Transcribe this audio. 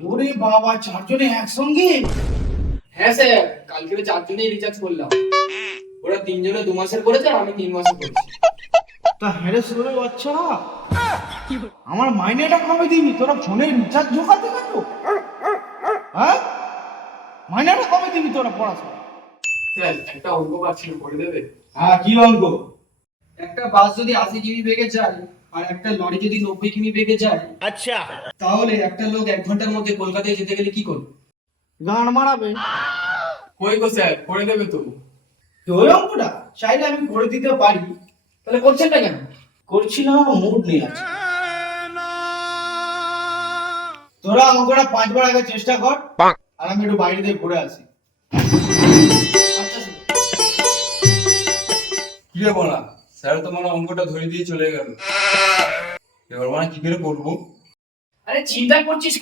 ওরে বাবা, চারজনে একসঙ্গে? হ্যাঁ স্যার, কালকে 4 জনেই রিচার্জ করলাম। ওরা 3 জনে 2 মাসের করেছে আর আমি 3 মাসের করেছি। তা হ্যাঁ রে বাচ্চারা, আমার মাইনেটা কবে দিবি? তোরা ফোনের রিচার্জ ঢোকাতে তো? হ্যাঁ, মাইনেটা কবে দিবি তোরা? পড়াশোনা স্যার, একটা অঙ্ক পাচ্ছিল, করে দেবে? হ্যাঁ, কি অঙ্ক? একটা বাস যদি 80 কিমি বেগে যায় আর একটা লরি যদি 90 কিমি বেগে যায়, আচ্ছা, তাহলে একটা লোক 1 ঘন্টার মধ্যে কলকাতায় যেতে গেলে কি করবে? গান মারাবে। কই গো স্যার, করে দেবে তো? তো ওই অঙ্কটা চাইলে আমি করে দিতে পারি। তাহলে করছেন না কেন? করছি না, আমার মুড নেই আছে। তোরা অঙ্কটা 5 বার আগে চেষ্টা কর, আর আমি একটু বাইরে দিয়ে ঘুরে আসি। আচ্ছা স্যার। কি রে বলা, স্যার তো মানে অঙ্কটা ধরে দিয়ে চলে গেল। এবার মানে কি করে করবো? আরে চিন্তা করছিস